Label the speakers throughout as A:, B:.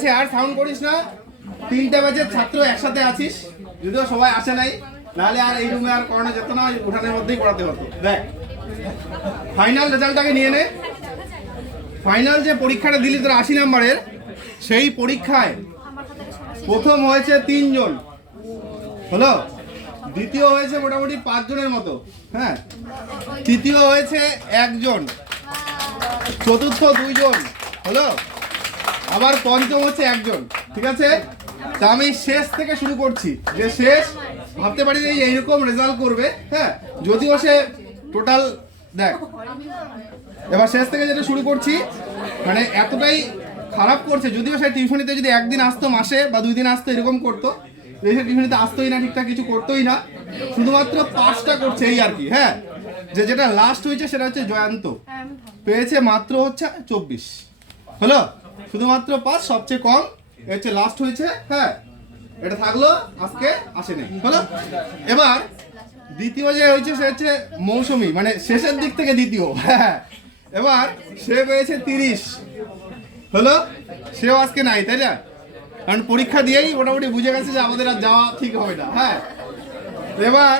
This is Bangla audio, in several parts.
A: আছে, আর সাউন্ড করিস না। তিনটে ব্যাচের ছাত্র একসাথে আছিস। যদিও সবাই আসে নাই, নাহলে আর এই রুমে আর করানো যেত না উঠানের মধ্যেই পড়াতে হতো। দেখ ফাইনাল রেজাল্টটাকে নিয়ে নে। ফাইনাল যে পরীক্ষাটা দিলি তোর আশি নাম্বারের, সেই পরীক্ষায় প্রথম হয়েছে তিনজন। হলো? দ্বিতীয় হয়েছে মোটামুটি পাঁচজনের মতো। হ্যাঁ? তৃতীয় হয়েছে একজন। চতুর্থ দুইজন। হলো? আবার পঞ্চম হচ্ছে একজন ঠিক আছে? তা আমি শেষ থেকে শুরু করছি। যে শেষ ভাবতে পারি যে এইরকম রেজাল্ট করবে হ্যাঁ? যদিও সে টোটাল দেখ এবার শেষ থেকে যেটা শুরু করছি মানে এতটাই খারাপ করছে যদিও সে টিউশনিতে যদি একদিন আসতো মাসে বা দুই দিন আসতো এরকম করতো এসে টিউশনিতে আসতোই না ঠিকঠাক কিছু করতোই না শুধুমাত্র পাঁচটা করছে এই আর কি হ্যাঁ? যে যেটা লাস্ট হয়েছে সেটা হচ্ছে জয়ন্ত পেয়েছে মাত্র হচ্ছে চব্বিশ হলো? শুধুমাত্র পাঁচ সবচেয়ে কম এ হচ্ছে লাস্ট হয়েছে হ্যাঁ এটা থাকল, আজকে আসেনি, হলো? এবার, দ্বিতীয় যে হয়েছে, সে হচ্ছে মৌসুমি মানে শেষের দিক থেকে দ্বিতীয় হ্যাঁ এবার সে পেয়েছে তিরিশ, হলো? সেও আজকে নাই, তাই না? কারণ পরীক্ষা দিয়েই মোটামুটি বুঝে গেছে যে আমাদের আর যাওয়া ঠিক হবে না হ্যাঁ। এবার,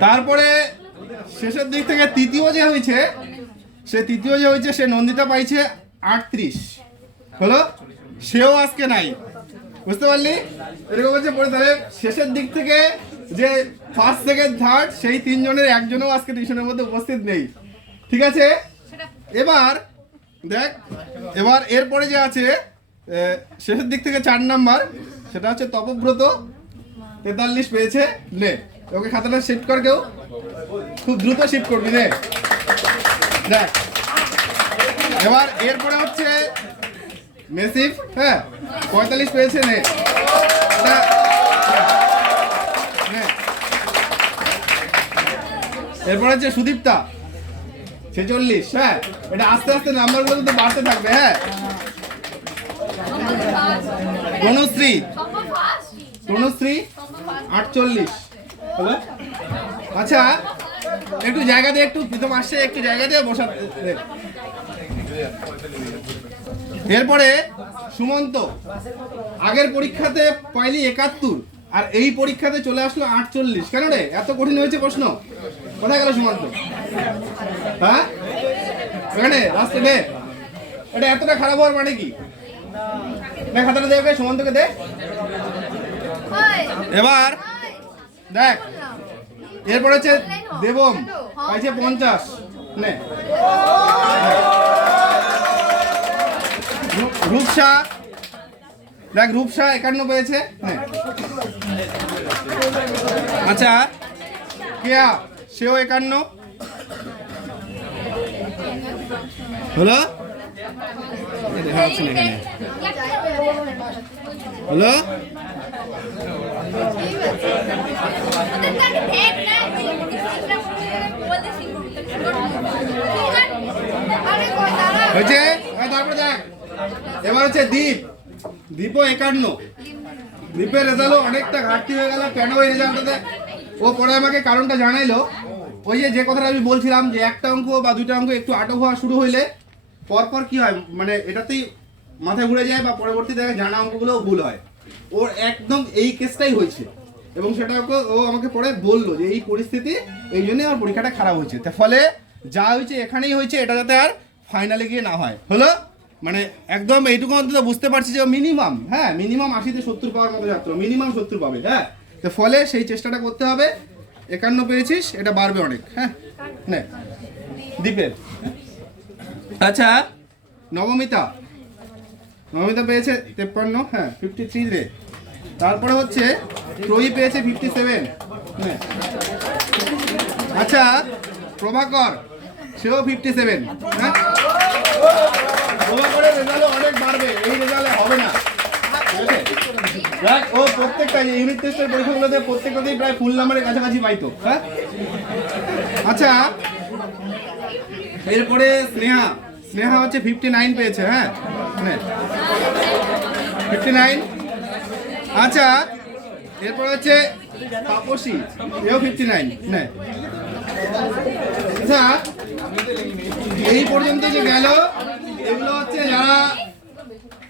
A: তারপরে শেষের দিক থেকে তৃতীয় যে হয়েছে, সে তৃতীয় যে হয়েছে, সে নন্দিতা পাইছে আটত্রিশ। হলো? সেও আজকে নাই। বুঝতে পারলি? এরকম হচ্ছে পরে তাহলে শেষের দিক থেকে যে ফার্স্ট সেকেন্ড থার্ড সেই তিনজনের একজনও আজকে টিউশনের মধ্যে উপস্থিত নেই। ঠিক আছে? এবার দেখ, এবার এরপরে যে আছে শেষের দিক থেকে চার নাম্বার, সেটা হচ্ছে তপব্রত। তেতাল্লিশ পেয়েছে, নে। ওকে খাতাটা শিফট কর কেউ। খুব দ্রুত শিফট করবি, নে। দেখ এবার এরপরে হচ্ছে মেসিফ হ্যাঁ পঁয়তাল্লিশ পেয়েছে এটা- নে। এরপর হচ্ছে সুদীপ্তা, ছেচল্লিশ হ্যাঁ এটা আস্তে আস্তে নাম্বারগুলো কিন্তু বাড়তে থাকবে হ্যাঁ তনুশ্রী তনুশ্রী আটচল্লিশ আচ্ছা একটু জায়গা দিয়ে, একটু প্রথম আসছে, একটু জায়গা দিয়ে বসা। এরপরে সুমন্ত, আগের পরীক্ষাতে পাইলি একাত্তর, আর এই পরীক্ষাতে চলে আসলো আটচল্লিশ। কেন রে? এত কঠিন হয়েছে প্রশ্ন। কোথায় গেল সুমন্ত? হ্যাঁ? লাস্টে দে। এটা এতটা খারাপ হওয়ার মানে কি? খাতাটা দেবে সুমন্তকে দে। এবার, দেখ, এরপর হচ্ছে দেবম, পাইছে পঞ্চাশ। নে। রূপসা। দেখ রূপসা একান্ন পেয়েছে। আচ্ছা কেয়া সেও একান্ন। না এখানে হলো হয়েছে? এই তারপর দেখ। এবার হচ্ছে দ্বীপ। দ্বীপও একান্ন। দ্বীপের রেজাল্টও অনেকটা ঘাটতি হয়ে গেল। কেন ওই রেজাল্টটাতে ও পরে আমাকে কারণটা জানাইলো। ওই যে যে কথাটা আমি বলছিলাম যে, একটা অঙ্ক বা দুইটা অঙ্ক একটু আটক হওয়া শুরু হইলে পরপর কি হয়? মানে এটাতেই মাথায় ঘুরে যায় বা পরবর্তীতে জানা অঙ্কগুলোও ভুল হয়। ওর একদম এই কেসটাই হয়েছে। এবং সেটা ও আমাকে পরে বলল যে এই পরিস্থিতি, এই জন্যই আমার পরীক্ষাটা খারাপ হয়েছে। তার ফলে যা হয়েছে, এখানেই হয়েছে এটা যাতে আর ফাইনালে গিয়ে না হয়। হলো? মানে একদম এইটুকু অন্তত বুঝতে পারছি যে মিনিমাম হ্যাঁ মিনিমাম আশিতে সত্তর পাওয়ার মতো ছাত্র মিনিমাম সত্তর পাবে হ্যাঁ। তো ফলে সেই চেষ্টাটা করতে হবে। একান্ন পেয়েছিস, এটা বাড়বে অনেক হ্যাঁ। নে, দীপের। আচ্ছা নবমিতা। নবমিতা পেয়েছে তেপ্পান্ন হ্যাঁ ফিফটি থ্রি রে। তারপরে হচ্ছে ত্রয়ী পেয়েছে ফিফটি সেভেন আচ্ছা প্রভাকর, সেও ফিফটি সেভেন হ্যাঁ প্রভাকরের রেজাল্ট অনেক বাড়বে, এই রেজাল্টে হবে না। ঠিক ও প্রত্যেকটা ইউনিট টেস্টের পরীক্ষাগুলোতে প্রত্যেকটাতেই প্রায় ফুল নাম্বারের কাছাকাছি পাইতো হ্যাঁ? আচ্ছা এরপরে স্নেহা স্নেহা হচ্ছে ফিফটি নাইন পেয়েছে হ্যাঁ? ফিফটি নাইন আচ্ছা এরপর হচ্ছে তাপসী, এও ফিফটি নাইন আচ্ছা এই পর্যন্ত যে গেল, এগুলো হচ্ছে যারা,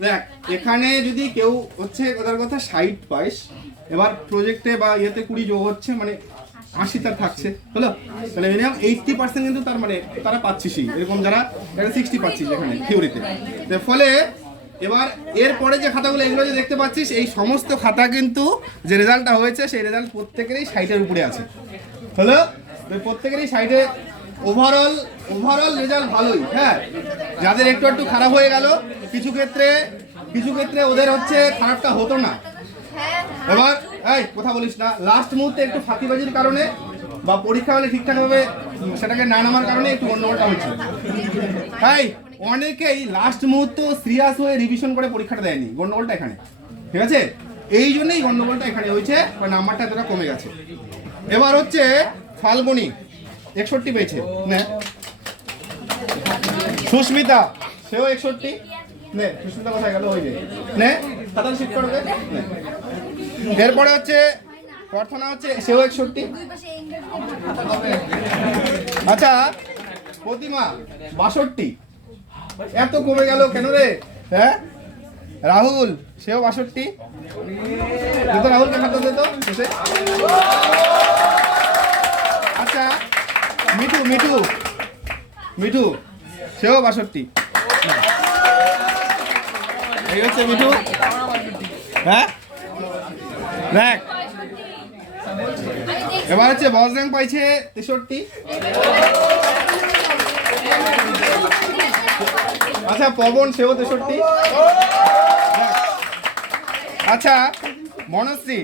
A: দেখ, এখানে যদি কেউ হচ্ছে কথার কথা ষাট পাইস, এবার প্রজেক্টে বা ইয়েতে কুড়ি যোগ হচ্ছে মানে আশি তার থাকছে, হলো? তাহলে মিনিমাম এইটটি পার্সেন্ট কিন্তু তার মানে তারা পাচ্ছিসই, এরকম যারা সিক্সটি পাচ্ছিস এখানে থিওরিতে ফলে এবার এরপরে যে খাতাগুলো এগুলো যে দেখতে পাচ্ছিস, এই সমস্ত খাতা কিন্তু যে রেজাল্টটা হয়েছে, সেই রেজাল্ট প্রত্যেকেরই ষাটের উপরে আছে। হলো? প্রত্যেকেরই সাইডে ওভারঅল ওভারঅল রেজাল্ট ভালোই হ্যাঁ? যাদের একটু একটু খারাপ হয়ে গেল, কিছু ক্ষেত্রে কিছু ক্ষেত্রে ওদের হচ্ছে খারাপটা হতো না। এবার, এই, কথা বলিস না। লাস্ট মুহূর্তে একটু ফাঁকিবাজির কারণে বা পরীক্ষা হলে ঠিকঠাকভাবে সেটাকে না নামার কারণে একটু গন্ডগোলটা হয়েছিল তাই অনেকেই লাস্ট মুহূর্ত সিরিয়াস হয়ে রিভিশন করে পরীক্ষাটা দেয়নি। গন্ডগোলটা এখানে। ঠিক আছে? এই জন্যই গন্ডগোলটা এখানে হয়েছে বা নাম্বারটা এতটা কমে গেছে। এবার হচ্ছে ফাল্গুনি, একষট্টি পেয়েছে। সুস্মিতা, সেও একষট্টি। নে, সুস্মিতা কোথায় গেল? ওই যে। নে। এরপরে হচ্ছে প্রার্থনা হচ্ছে, সেও একষট্টি। আচ্ছা প্রতিমা, বাষট্টি। এত কমে গেল কেন রে? হ্যাঁ? রাহুল, সেও বাষট্টি। রাহুলকে খাতা দিত শেষে? আচ্ছা মিঠু মিঠু। মিঠু, সেও বাষট্টি। এই হচ্ছে মিঠু। হ্যাঁ? দেখ। এবার হচ্ছে বজরাং পাইছে তেষট্টি। আচ্ছা পবন, সেও তেষট্টি। আচ্ছা মনশ্রী,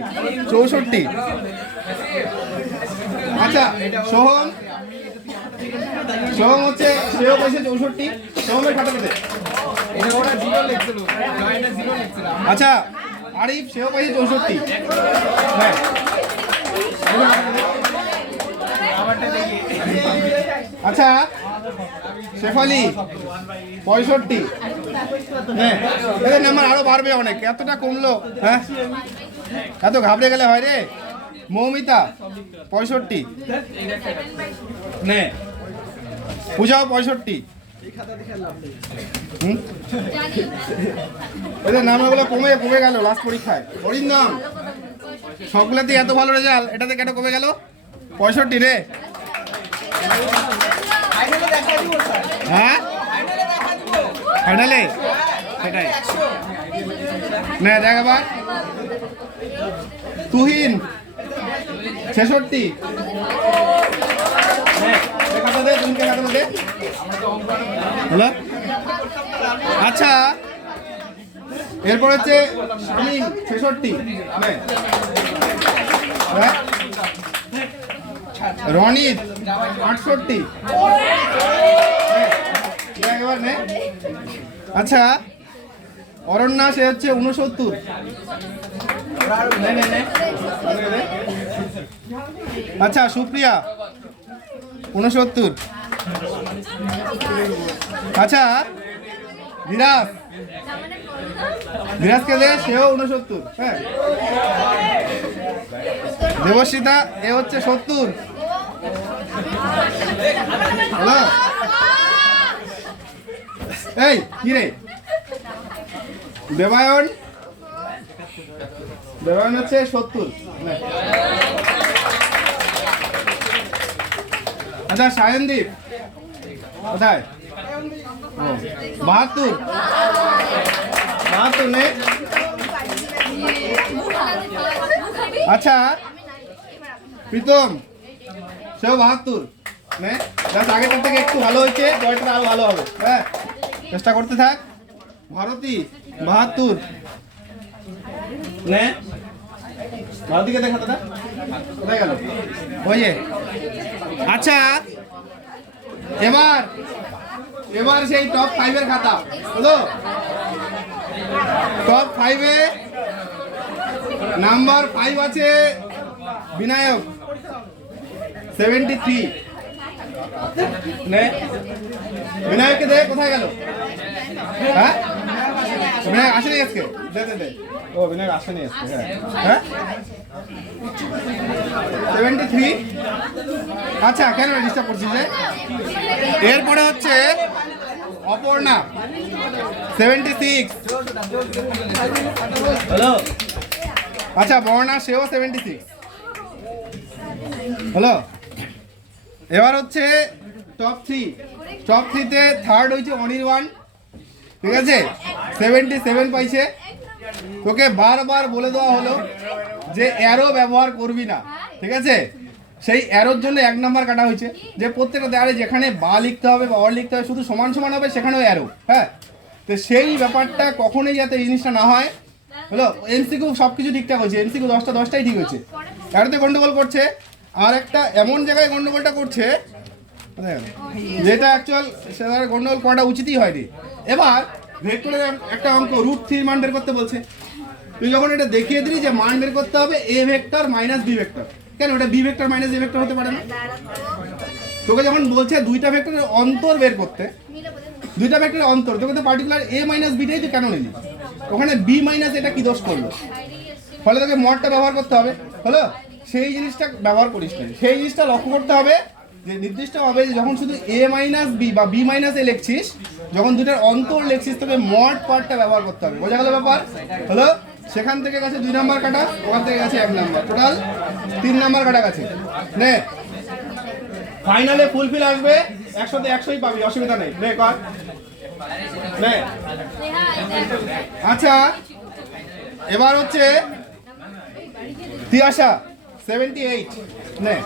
A: চৌষট্টি। আচ্ছা সোহম সোহম হচ্ছে, সেও পাইছে চৌষট্টি। সোহমের খাতা পেতে। আচ্ছা আরিফ, সেও পাইছে চৌষট্টি। হ্যাঁ। আচ্ছা শেফালি, পঁয়ষট্টি। হ্যাঁ এদের নাম্বার আরও বাড়বে অনেক। এতটা কমলো হ্যাঁ? এত ঘাবড়ে গেলে হয় রে। মৌমিতা, পঁয়ষট্টি। নে। পূজাও পঁয়ষট্টি। এদের নামগুলো কমে কমে গেল লাস্ট পরীক্ষায়। অরিন্দম সবগুলোতে এত ভালো রেজাল্ট এটাতে কেন কমে গেল? পঁয়ষট্টি রে। হ্যাঁ? ফাইনালে সেটাই। না, দেখ আবার তুহিন, ছেষট্টি। হ্যালো আচ্ছা। এরপর হচ্ছে শামিম ছেষট্টি। হ্যাঁ? রনিত, আটষট্টি। আচ্ছা অরণ্যা, সে হচ্ছে উনসত্তর। আচ্ছা সুপ্রিয়া উনসত্তর আচ্ছা বিরাজ। বিরাজকে দে, সেও উনসত্তর হ্যাঁ। দেবশ্রীতা এ হচ্ছে সত্তর। হ্যালো? এই, কি রে? দেবায়ন? দেবায়ন হচ্ছে সত্তর। আচ্ছা সায়নদীপ। কোথায়? বাহাত্তর। বাহাত্তর নেই আচ্ছা প্রীতম, সেও বাহাত্তর। হ্যাঁ আগেরটার থেকে একটু ভালো হয়েছে পরেরটা আরও ভালো হবে। হ্যাঁ চেষ্টা করতে থাক। ভারতী, বাহাত্তর। নে, ভারতীকে দেখা দাদা। কোথায় গেল? ওই যে। আচ্ছা এবার এবার সেই টপ ফাইভের খাতা। হলো টপ ফাইভে নাম্বার ফাইভ আছে বিনায়ক। সেভেন্টি থ্রি নে। বিনায়ককে দে কোথায় গেল? হ্যাঁ? বিনায়ক আসেনি আজকে? দে দে দে। ও বিনায়ক আসেনি আজকে হ্যাঁ। হ্যাঁ? সেভেন্টি থ্রি আচ্ছা কেন ডিস্টার্ব করছিস রে? এরপরে হচ্ছে অপর্ণা। Seventy six hello. আচ্ছা বর্ণা সেও সেভেন্টি সিক্স হ্যালো এবার হচ্ছে টপ থ্রি টপ থ্রিতে থার্ড হয়েছে অনির্বাণ ঠিক আছে? সেভেন্টি সেভেন পাইছে। তোকে বারবার বলে দেওয়া হলো যে অ্যারো ব্যবহার করবি না, ঠিক আছে? সেই অ্যারোর জন্য এক নম্বর কাটা হয়েছে। যে প্রত্যেকটা দেয়ালে যেখানে বা লিখতে হবে বা অর লিখতে হবে, শুধু সমান সমান হবে, সেখানেও অ্যারো হ্যাঁ? তো সেই ব্যাপারটা কখনোই যাতে এই জিনিসটা না হয়। হলো এমসিকিউ সব কিছু ঠিকঠাক হয়েছে। এমসিকিউ দশটা, দশটাই ঠিক হয়েছে। অ্যারোতে গন্ডগোল করছে। আর একটা এমন জায়গায় গন্ডগোলটা করছে যেটা অ্যাকচুয়াল সেটা গন্ডগোল করাটা উচিতই হয়নি। এবার ভেক্টরের একটা অঙ্ক, রুট থ্রির মান বের করতে বলছে। তুই যখন এটা দেখিয়ে দিলি যে মান বের করতে হবে A vector minus B vector. কেন? ওটা B vector minus A vector হতে পারে না। তোকে যখন বলছে দুইটা ভেক্টরের অন্তর বের করতে, দুইটা ভেক্টরের অন্তর, তোকে তো পার্টিকুলার এ মাইনাস বিটাই তুই কেন নিলি? ওখানে বি মাইনাস এটা কি দোষ করল? ফলে তোকে মডটা ব্যবহার করতে হবে। হলো? সেই জিনিসটা ব্যবহার করিস না। সেই জিনিসটা লক্ষ্য করতে হবে যে নির্দিষ্টভাবে যখন শুধু এ মাইনাস বি বা বি মাইনাস এ লিখছিস, যখন দুটার অন্তর লিখছিস তোকে মড পার্টটা ব্যবহার করতে হবে। বোঝা গেল ব্যাপার? হলো, সেখান থেকে গেছে দুই নাম্বার কাটা, ওখান থেকে গেছে এক নাম্বার টোটাল তিন নাম্বার কাটা গেছে। নে। ফাইনালে ফুলফিল আসবে, একশোতে একশোই পাবি, অসুবিধা নেই। নে, কর। নে। আচ্ছা এবার হচ্ছে তিয়াশা সেভেন্টি এইট নে।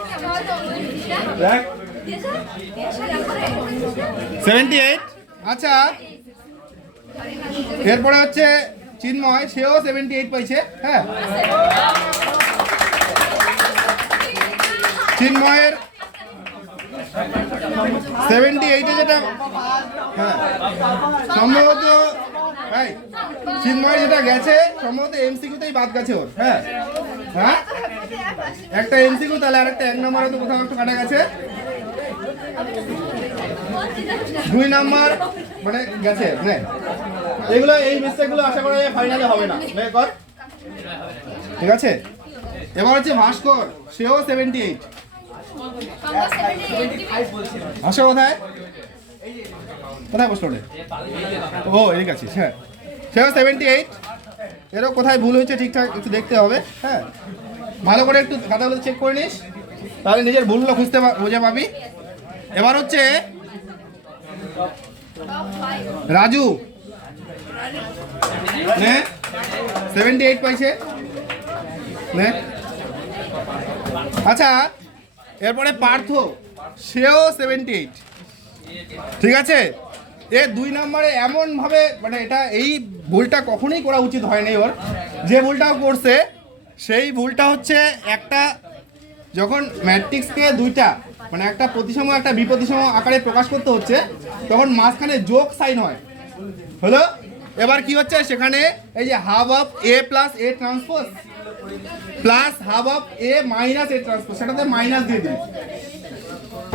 A: সেভেন্টি এইট আচ্ছা। এরপরে হচ্ছে চিন্ময় সেও সেভেন্টি এইট পাইছে হ্যাঁ। চিন্ময়ের সেভেন্টি এইটে যেটা হ্যাঁ। সম্ভবত এই, চিন্ময় যেটা গেছে সম্ভবত এমসিকিউতেই বাদ গেছে ওর হ্যাঁ। হ্যাঁ? একটা এমসিকিউ, তাহলে আরেকটা এক নম্বরে তো কোথাও একটু কাটা গেছে। দুই নাম্বার মানে গেছে, নে। এগুলো, এই মিস্টেকগুলো আশা করা যায় ফাইনালে হবে না। নে, কর। ঠিক আছে? এবার হচ্ছে ভাস্কর, সেও সেভেন্টি এইট ভাস্কর কোথায়? কোথায় বসল ও এই কাছে হ্যাঁ। সেও সেভেন্টি এইট এরও কোথায় ভুল হয়েছে ঠিকঠাক একটু দেখতে হবে হ্যাঁ। ভালো করে একটু খাতাগুলো চেক করে নিস, তাহলে নিজের ভুলগুলো খুঁজতে বুঝে পাবি। এবার হচ্ছে রাজু। সেভেন্টি এইট পাইছে। আচ্ছা এরপরে পার্থ, সেও সেভেন্টি এইট ঠিক আছে? এ দুই নম্বরে এমনভাবে মানে এটা এই ভুলটা কখনোই করা উচিত হয়নি ওর। যে ভুলটাও করছে সেই ভুলটা হচ্ছে একটা যখন ম্যাট্রিক্সকে দুইটা মানে একটা প্রতিসম একটা বিপ্রতিসম আকারে প্রকাশ করতে হচ্ছে, তখন মাঝখানে যোগ সাইন হয়। হলো? এবার কি হচ্ছে? সেখানে এই যে half of A plus A transpose plus half of A minus A transpose সেটাতে মাইনাস দিয়ে দিন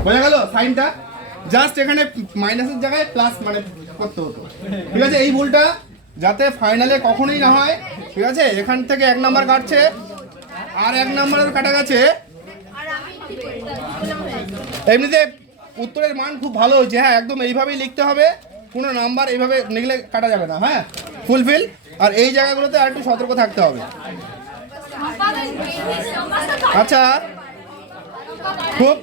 A: বোঝা গেল সাইনটা জাস্ট এখানে মাইনাসের জায়গায় প্লাস মানে করতে হতো। ঠিক আছে? এই ভুলটা যাতে ফাইনালে কখনোই না হয়। ঠিক আছে? এখান থেকে এক নাম্বার কাটছে। আর এক নাম্বারের কাটা গেছে। এমনিতে উত্তরের মান খুব ভালো হয়েছে। হ্যাঁ একদম এইভাবেই লিখতে হবে। কোনো নাম্বার এইভাবে লিখলে কাটা যাবে না। হ্যাঁ? ফুলফিল আর এই জায়গাগুলোতে আর একটু সতর্ক থাকতে হবে। আচ্ছা। খুব।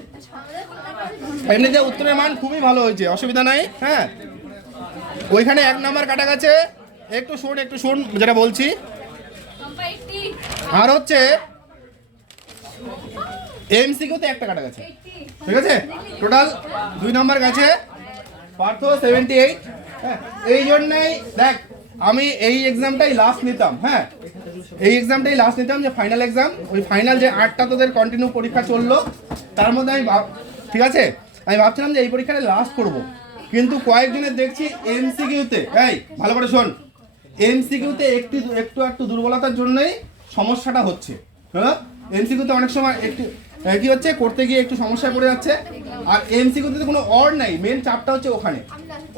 A: এমনিতে উত্তরের মান খুবই ভালো হয়েছে। অসুবিধা নাই। হ্যাঁ? ওইখানে এক নাম্বার কাটা গেছে। একটু শোন একটু শোন, যেটা বলছি। আর হচ্ছে, এমসিকিউতে একটা কাটা গেছে। ঠিক আছে? টোটাল দুই নাম্বার গেছে। পার্থ সেভেন্টি এইট হ্যাঁ এই জন্যেই, দেখ, আমি এই এক্সামটাই লাস্ট নিতাম হ্যাঁ? এই এক্সামটাই লাস্ট নিতাম যে ফাইনাল এক্সাম ওই ফাইনাল যে আটটা তোদের কন্টিনিউ পরীক্ষা চলল, তার মধ্যে আমি ভাব, ঠিক আছে? আমি ভাবছিলাম যে এই পরীক্ষাটা লাস্ট করব। কিন্তু কয়েকজনের দেখছি এমসিকিউতে। এই, ভালো করে শোন। এমসিকিউতে একটু একটু একটু দুর্বলতার জন্যই সমস্যাটা হচ্ছে। হ্যাঁ? এমসিকিউতে অনেক সময় একটু কি হচ্ছে, করতে গিয়ে একটু সমস্যায় পড়ে যাচ্ছে। আর এমসিকিউতে তো কোনো অর নাই মেন চাপটা হচ্ছে ওখানে।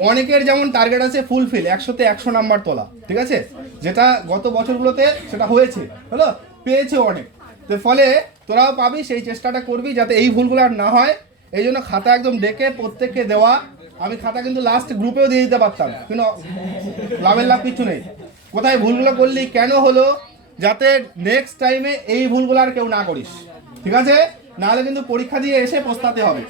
A: অনেকের যেমন টার্গেট আছে ফুলফিল একশোতে একশো নাম্বার তোলা, ঠিক আছে? যেটা গত বছরগুলোতে সেটা হয়েছে, হলো? পেয়েছে অনেক। তো ফলে তোরাও পাবি, সেই চেষ্টাটা করবি যাতে এই ভুলগুলো আর না হয়। এই জন্য খাতা একদম ডেকে প্রত্যেককে দেওয়া আমি খাতা কিন্তু লাস্ট গ্রুপেও দিয়ে দিতে পারতাম। কিন্তু লাভের লাভ কিছু নেই। কোথায় ভুলগুলো করলি, কেন হলো, যাতে নেক্সট টাইমে এই ভুলগুলো আর কেউ না করিস। ঠিক আছে? নাহলে কিন্তু পরীক্ষা দিয়ে এসে পস্তাতে হবে।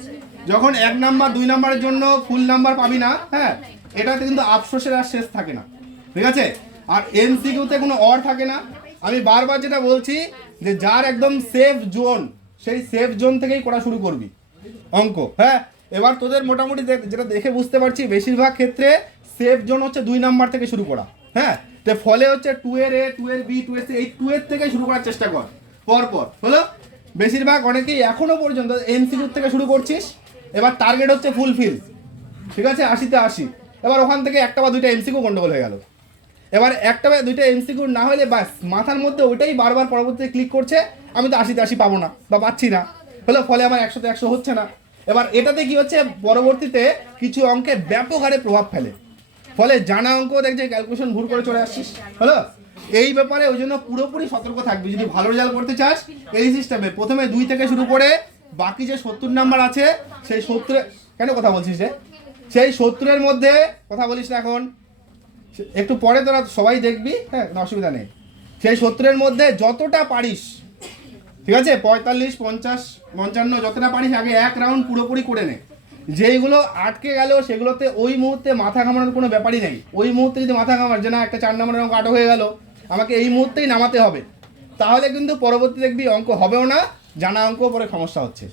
A: যখন এক নাম্বার, দুই নাম্বারের জন্য ফুল নাম্বার পাবি না হ্যাঁ এটাতে কিন্তু আফসোসের আর শেষ থাকে না। ঠিক আছে? আর এমসিকিউতে কোনো অর থাকে না। আমি বারবার যেটা বলছি, যে যার একদম সেফ জোন সেই সেফ জোন থেকেই করা শুরু করবি। অঙ্ক হ্যাঁ? এবার তোদের মোটামুটি যেটা দেখে বুঝতে পারছি, বেশিরভাগ ক্ষেত্রে সেফ জোন হচ্ছে দুই নাম্বার থেকে শুরু করা হ্যাঁ? তো ফলে হচ্ছে টু এর এ টু এর বি টু এর সি এই টু এর থেকে শুরু করার চেষ্টা কর, পর পর, হলো? বেশিরভাগ অনেকেই এখনও পর্যন্ত এনসিকিউর থেকে শুরু করছিস, এবার টার্গেট হচ্ছে ফুলফিল ঠিক আছে? আশিতে আশি, এবার ওখান থেকে একটা বা দুইটা এমসিকিউ গন্ডগোল হয়ে গেল। এবার একটা বা দুইটা এমসিকিউ না হলে বাস মাথার মধ্যে ওইটাই বারবার পরবর্তীতে ক্লিক করছে, আমি তো আশিতে আশি পাবো না বা পাচ্ছি না, হলো? ফলে আমার একশোতে একশো হচ্ছে না। এবার এটাতে কি হচ্ছে পরবর্তীতে কিছু অঙ্কে ব্যাপক হারে প্রভাব ফেলে। ফলে জানা অঙ্ক দেখছে ক্যালকুলেশন ভুল করে চলে আসছিস। হলো? এই ব্যাপারে ওই জন্য পুরোপুরি সতর্ক থাকবি। যদি ভালো রেজাল্ট করতে চাস, এই সিস্টেমে প্রথমে দুই থেকে শুরু করে বাকি যে সত্তর নাম্বার আছে, সেই সত্তরে কেন কথা বলছিস রে? সেই সত্তরের মধ্যে কথা বলিস না এখন। একটু পরে তোরা সবাই দেখবি হ্যাঁ অসুবিধা নেই। সেই সত্তরের মধ্যে যতটা পারিস ঠিক আছে? পঁয়তাল্লিশ, পঞ্চাশ, পঞ্চান্ন, যতটা পারিস আগে এক রাউন্ড পুরোপুরি করে নে। যেইগুলো আটকে গেল সেগুলোতে ওই মুহূর্তে মাথা ঘামানোর কোনো ব্যাপারই নেই। ওই মুহূর্তে যদি মাথা ঘামার যে না, একটা চার নম্বরের অঙ্ক আটক হয়ে গেল, আমাকে এই মুহূর্তেই নামাতে হবে। তাহলে কিন্তু পরবর্তী দেখবি অঙ্ক হবেও না, জানা অঙ্ক পরে সমস্যা হচ্ছে।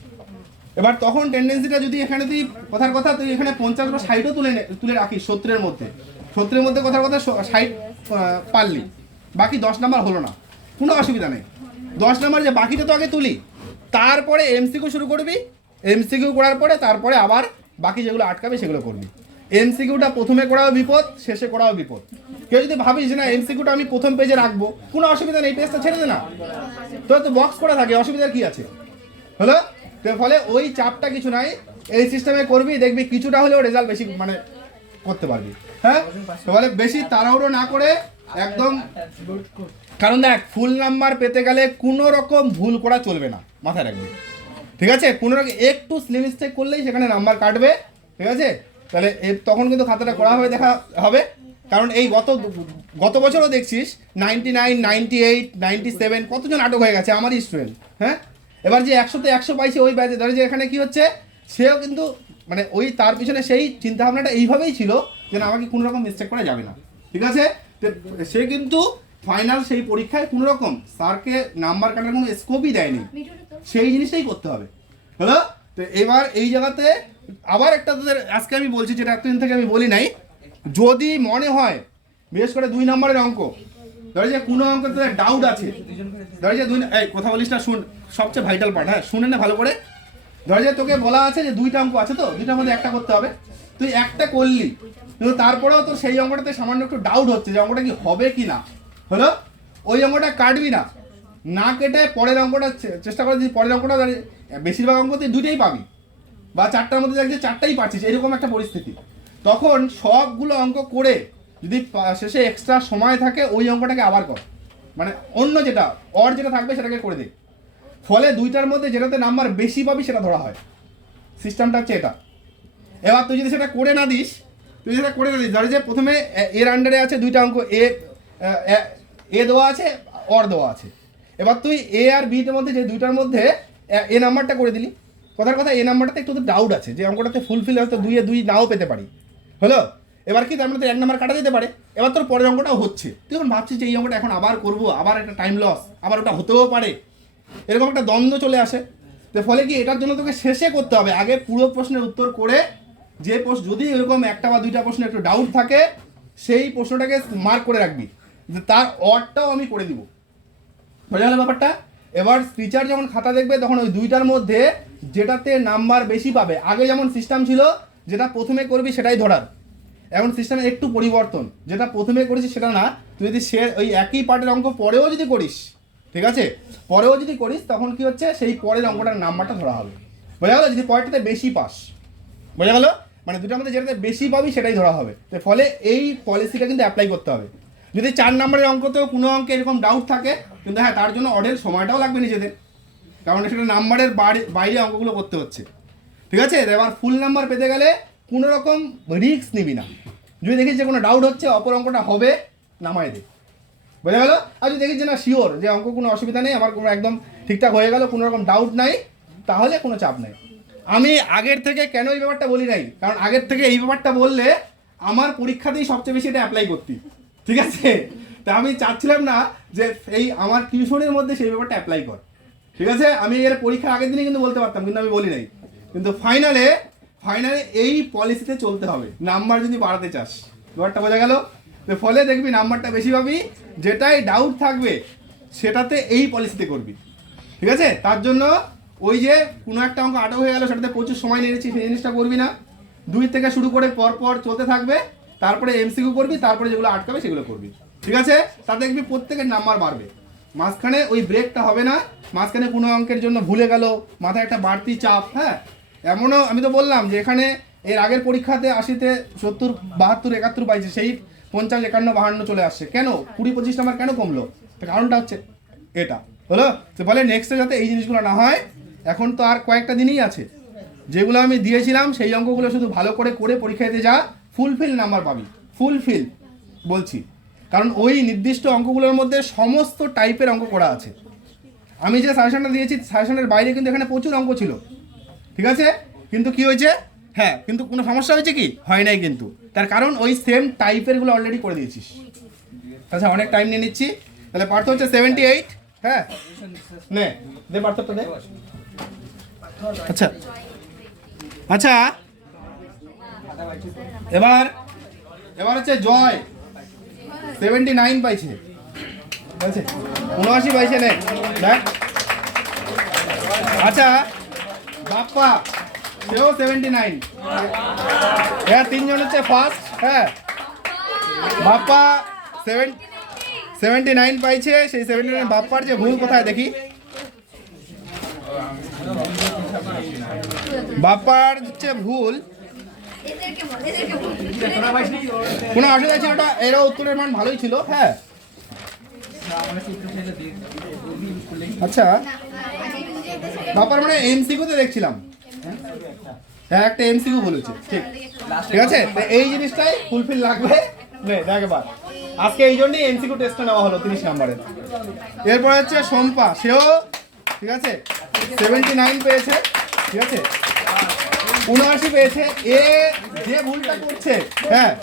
A: এবার তখন টেন্ডেন্সিটা যদি এখানে তুই, কথার কথা, তুই এখানে পঞ্চাশ বা ষাটও তুলে তুলে রাখিস সত্তরের মধ্যে। সত্তরের মধ্যে কথার কথা, ষাট পারলি। বাকি দশ নাম্বার হলো না। কোনো অসুবিধা নেই। দশ নাম্বার যে বাকিটা তো আগে তুলি। তারপরে এমসিকিউ শুরু করবি এমসিকিউ করার পরে তারপরে আবার বাকি যেগুলো আটকাবে সেগুলো করবি। এমসিকিউটা প্রথমে করাও বিপদ, শেষে করাও বিপদ। কেউ যদি ভাবিস না এমসিকিউটা আমি প্রথম পেজে রাখব, কোনো অসুবিধা নেই পেজটা ছেড়ে দে না। তোর তো বক্স করা থাকে, অসুবিধার কি আছে? হলো? তো ফলে ওই চাপটা কিছু নাই। এই সিস্টেমে করবি, দেখবি কিছুটা হলেও রেজাল্ট বেশি মানে করতে পারবি। হ্যাঁ? তো বলে বেশি তাড়াহুড়ো না করে একদম। কারণ দেখ ফুল নাম্বার পেতে গেলে কোনো রকম ভুল করা চলবে না মাথায় রাখবি। ঠিক আছে? কোনো রকম একটু স্লিম মিস্টেক করলেই সেখানে নাম্বার কাটবে ঠিক আছে? তাহলে তখন কিন্তু খাতাটা করা হবে দেখা হবে। কারণ এই গত গত বছরও দেখছিস ninety nine ninety eight ninety seven কতজন আটক হয়ে গেছে আমারই স্টুডেন্ট হ্যাঁ? এবার যে একশোতে একশো পাইছে ওই ব্যাচে ধরে যে এখানে কি হচ্ছে সেও কিন্তু মানে ওই তার পিছনে সেই চিন্তাভাবনাটা এইভাবেই ছিল যে না আমাকে কোনো রকম মিস্টেক করা যাবে না। ঠিক আছে? সে কিন্তু ফাইনাল সেই পরীক্ষায় কোনো রকম স্যারকে নাম্বার কাটার কোনো স্কোপই দেয়নি। সেই জিনিসটাই করতে হবে। হলো? তো এবার এই জায়গাতে আবার একটা তোদের আজকে আমি বলছি যেটা এতদিন থেকে আমি বলি নাই। যদি মনে হয় বিশেষ করে দুই নম্বরের অঙ্ক ধরে যে কোনো অঙ্ক তোদের ডাউট আছে ধরে যে দুই এই কথা বলিস না শুন সবচেয়ে ভাইটাল পার্ট হ্যাঁ শুনে না ভালো করে। ধরে যে তোকে বলা আছে যে দুইটা অঙ্ক আছে তো দুইটার মধ্যে একটা করতে হবে। তুই একটা করলি কিন্তু তারপরেও তোর সেই অঙ্কটাতে সামান্য একটু ডাউট হচ্ছে যে অঙ্কটা কি হবে কি না। হলো? ওই অঙ্কটা কাটবি না। না কেটে পরের অঙ্কটা চেষ্টা করে যদি পরের অঙ্কটা বেশিরভাগ অঙ্ক তুই দুইটাই পাবি। বা চারটার মধ্যে দেখ যে চারটাই পাচ্ছিস এরকম একটা পরিস্থিতি। তখন সবগুলো অঙ্ক করে যদি শেষে এক্সট্রা সময় থাকে, ওই অঙ্কটাকে আবার কর। মানে অন্য যেটা অর যেটা থাকবে সেটাকে করে দে। ফলে দুইটার মধ্যে যেটাতে নাম্বার বেশি পাবি সেটা ধরা হয়। সিস্টেমটা হচ্ছে এটা। এবার তুই যদি সেটা করে না দিস তুই যদি সেটা করে দিস ধরে যে প্রথমে এর আন্ডারে আছে দুইটা অঙ্ক, এ, এ- দেওয়া আছে অর দেওয়া আছে। এবার তুই এ আর বিটার মধ্যে যে দুইটার মধ্যে, এ- নাম্বারটা করে দিলি। কথার কথা, এ নাম্বারটাতে একটু তো ডাউট আছে, যে অঙ্কটাতে ফুলফিল হয়তো দুইয়ে দুই নাও পেতে পারি। হলো? এবার কি, তার মধ্যে এক নাম্বার কাটা দিতে পারে। এবার তোর পরের অঙ্কটাও হচ্ছে। তুই এখন ভাবছিস যে এই অঙ্কটা এখন আবার করব, আবার একটা টাইম লস আবার ওটা হতেও পারে, এরকম একটা দ্বন্দ্ব চলে আসে। তো ফলে কি, এটার জন্য তোকে শেষে করতে হবে। আগে পুরো প্রশ্নের উত্তর করে যে প্রশ্ন, যদি এরকম একটা বা দুইটা প্রশ্নে একটু ডাউট থাকে, সেই প্রশ্নটাকে মার্ক করে রাখবি। যে তার অরটাও আমি করে দিব। বোঝা গেল ব্যাপারটা? এবার টিচার যখন খাতা দেখবে, তখন ওই দুইটার মধ্যে যেটাতে নাম্বার বেশি পাবে, আগে যেমন সিস্টেম ছিল, যেটা প্রথমে করবি সেটাই ধরার। এখন সিস্টেমে একটু পরিবর্তন, যেটা প্রথমে করেছিস সেটা না। তুই যদি সে, ওই একই পার্টের অঙ্ক পরেও যদি করিস, ঠিক আছে? পরেও যদি করিস, তখন কি হচ্ছে? সেই পরের অঙ্কটার নাম্বারটা ধরা হবে। বোঝা গেল যদি পরেরটাতে বেশি পাস বোঝা গেল? মানে দুটার মধ্যে যেটাতে বেশি পাবি সেটাই ধরা হবে। তো ফলে এই পলিসিটা কিন্তু অ্যাপ্লাই করতে হবে। যদি চার নম্বরের অঙ্কতেও কোনো অঙ্কে এরকম ডাউট থাকে, কিন্তু হ্যাঁ তার জন্য অডের সময়টাও লাগবে নিজেদের। কারণ সেটা নাম্বারের বাইরে অঙ্কগুলো করতে হচ্ছে। ঠিক আছে? এবার ফুল নাম্বার পেতে গেলে কোনো রকম রিস্ক নিবি না। যদি দেখিস যে কোনো ডাউট হচ্ছে, অপর অঙ্কটা হবে, নামাই দে। বোঝা গেল? আর যদি দেখিস যে না শিওর যে অঙ্ক কোনো অসুবিধা নেই আমার কোনো একদম ঠিকঠাক হয়ে গেল, কোনো রকম ডাউট নাই, তাহলে কোনো চাপ নেই। আমি আগের থেকে কেন এই ব্যাপারটা বলি নাই? কারণ আগের থেকে এই ব্যাপারটা বললে আমার পরীক্ষাতেই সবচেয়ে বেশি এটা অ্যাপ্লাই করতি। ঠিক আছে? তা আমি চাচ্ছিলাম না যে এই আমার টিউশনের মধ্যে সেই ব্যাপারটা অ্যাপ্লাই কর। ঠিক আছে? আমি এর পরীক্ষার আগের দিনই কিন্তু বলতে পারতাম, কিন্তু আমি বলি নাই। কিন্তু ফাইনালে ফাইনালে এই পলিসিতে চলতে হবে। নাম্বার যদি বাড়াতে চাস। ব্যাপারটা বোঝা গেল? তো ফলে দেখবি নাম্বারটা বেশি পাবি, যেটাই ডাউট থাকবে, সেটাতে এই পলিসিতে করবি। ঠিক আছে? তার জন্য ওই যে কোনো একটা অঙ্ক আটক হয়ে গেল, সেটাতে প্রচুর সময় নিয়েছি সেই জিনিসটা করবি না। দুই থেকে শুরু করে পর পর চলতে থাকবে, তারপরে এমসিকিউ করবি, তারপরে যেগুলো আটকাবে, সেগুলো করবি। ঠিক আছে? তা দেখবি প্রত্যেকের নাম্বার বাড়বে। মাঝখানে ওই ব্রেকটা হবে না, মাঝখানে কোনো অঙ্কের জন্য ভুলে গেল, মাথায় একটা বাড়তি চাপ হ্যাঁ? এমনও আমি তো বললাম যে এখানে এর আগের পরীক্ষাতে আশিতে সত্তর, বাহাত্তর, একাত্তর পাইছে সেই পঞ্চাশ, একান্ন, বাহান্ন চলে আসছে। কেন? কুড়ি, পঁচিশ নাম্বার কেন কমলো? কারণটা হচ্ছে এটা। হলো? তো বলে নেক্সটে যাতে এই জিনিসগুলো না হয় এখন তো আর কয়েকটা দিনই আছে। যেগুলো আমি দিয়েছিলাম, সেই অঙ্কগুলো শুধু ভালো করে করে পরীক্ষা দিতে যা ফুলফিল নাম্বার পাবি। ফুলফিল বলছি। কারণ ওই নির্দিষ্ট অঙ্কগুলোর মধ্যে সমস্ত টাইপের অঙ্ক করা আছে। আমি যে সাজেশনটা দিয়েছি সাজেশনের বাইরে কিন্তু এখানে প্রচুর অঙ্ক ছিল। ঠিক আছে? কিন্তু কি হয়েছে? হ্যাঁ কিন্তু কোনো সমস্যা হয়েছে কি? হয় নাই কিন্তু। তার কারণ ওই সেম টাইপেরগুলো অলরেডি করে দিয়েছিস। আচ্ছা অনেক টাইম নিয়ে নিচ্ছি। তাহলে পার্থ হচ্ছে সেভেন্টি এইট হ্যাঁ? নে পার্থটা দে। আচ্ছা। আচ্ছা। এবার এবার হচ্ছে জয়। সেভেন্টি নাইন পাইছে? উনআশি পাইছে নে দেখ। আচ্ছা। বাপ্পা, সেও সেভেন্টি নাইন হ্যাঁ তিনজন হচ্ছে ফার্স্ট হ্যাঁ। বাপ্পা সেভেন সেভেন্টি নাইন পাইছে, সেই সেভেন্টি নাইন বাপ্পার যে ভুল কোথায় দেখি। বাপ্পার হচ্ছে ভুল। কোনো অসুবিধা ছিল ওটা এরও উত্তরের মান ভালোই ছিল হ্যাঁ। আচ্ছা। বাপার মানে এমসিকিউতে দেখছিলাম। হ্যাঁ একটা এমসিকিউ বলেছে ঠিক। ঠিক আছে? এই জিনিসটাই ফুলফিল লাগবে। নে দেখ এবার। আজকে এই জন্যই এমসিকিউ টেস্টটা নেওয়া হলো তিরিশ নম্বরের এরপর হচ্ছে সম্পা সেও ঠিক আছে? সেভেন্টি নাইন পেয়েছে ঠিক আছে? উনআশি পেয়েছে এ যে ভুলটা করছে হ্যাঁ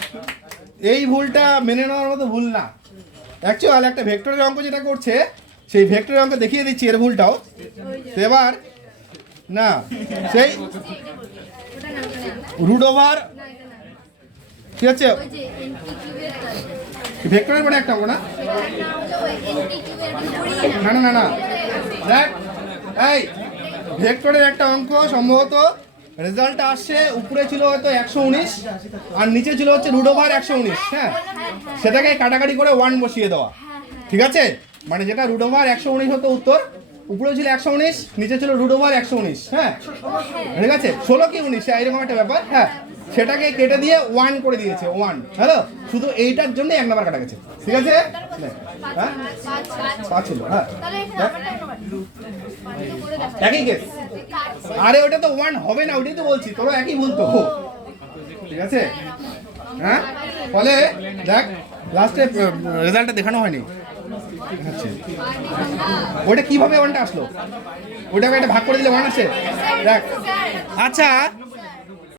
A: এই ভুলটা মেনে নেওয়ার মতো ভুল না। অ্যাকচুয়াল একটা ভেক্টরের অঙ্ক যেটা করছে, সেই ভেক্টরের অঙ্ক দেখিয়ে দিচ্ছি এর ভুলটাও। এবার, না, সেই রুট ওভার ঠিক আছে ভেক্টরের মানে একটা না?
B: না
A: না না এই ভেক্টরের একটা অঙ্ক সম্ভবত রেজাল্ট আসছে উপরে ছিল হয়তো একশো উনিশ আর নিচে ছিল হচ্ছে রুট ওভার একশো উনিশ হ্যাঁ? সেটাকে কাটাকাটি করে ওয়ান বসিয়ে দেওয়া। ঠিক আছে? মানে যেটা রুট ওভার একশো উনিশ হতো উত্তর উপরে ছিল একশো উনিশ নিচে ছিল রুট ওভার একশো উনিশ হ্যাঁ? ঠিক আছে? ষোলো কি উনিশ? এইরকম একটা ব্যাপার হ্যাঁ? সেটাকে কেটে দিয়ে ওয়ান করে দিয়েছে ওয়ান হ্যালো শুধু এইটার জন্য এক নাম্বার কাটা গেছে। ঠিক আছে? হ্যাঁ? ছিল হ্যাঁ। একই কেস আরে, ওটা তো ওয়ান হবে না, ওটাই তো বলছি। তোরা একই ভুল তো। ঠিক আছে? হ্যাঁ? ফলে, দেখ লাস্টে রেজাল্টটা দেখানো হয়নি। দেখাচ্ছে ওটা কীভাবে ওয়ানটা আসলো? ওটাকে একটা ভাগ করে দিলে ওয়ান আসে? দেখ। আচ্ছা